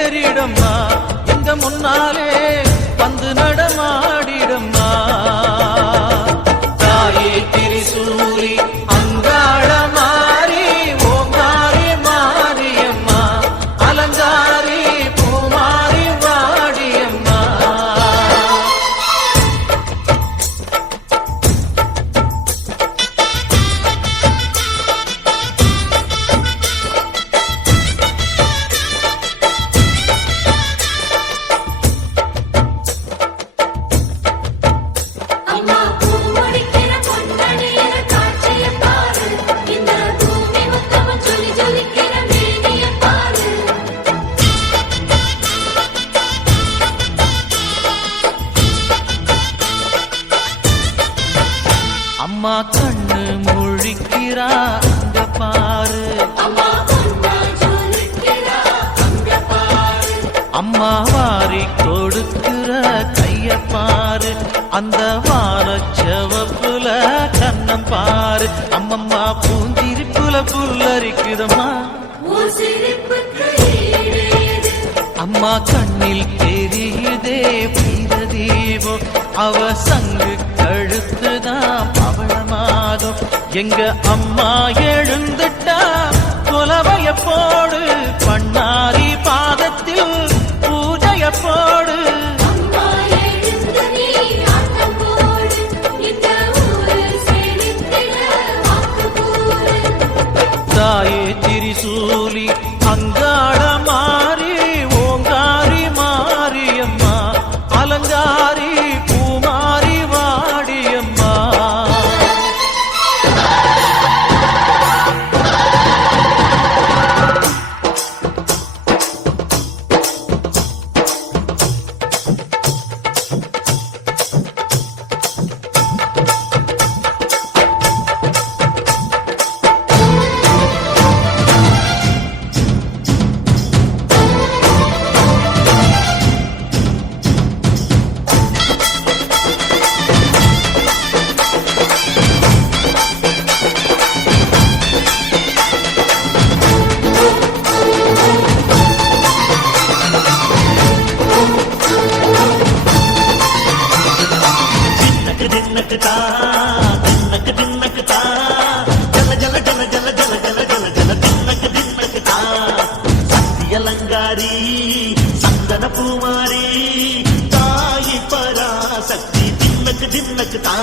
ஏறிடம்மா. எங்க முன்னாலே வந்து நடமாடிடம்மா. அம்மா வாரி கொடுக்கிற கைய பாரு. அந்த வார செவப்புல கண்ணம் பாரு. அம்மம்மா பூந்திருப்புல புல்லரிக்குதம்மா. அம்மா கண்ணில் தெரியுதே வீரதீபம் அவ சங்கு கழுத்துதான் பவளமாகும் எங்க அம்மா எழுந்துட்டா கொலவைய போடு கூறு தாயே திரிசூலி அங்காள மாறி దిన్నకుతా దిన్నకు దిన్నకుతా. జల జల జల జల జల జల జల జల దిన్నకు దిన్నకుతా. సత్యలంగారి సందన పూమారి తాయి పరాశక్తి దిన్నకు దిన్నకుతా.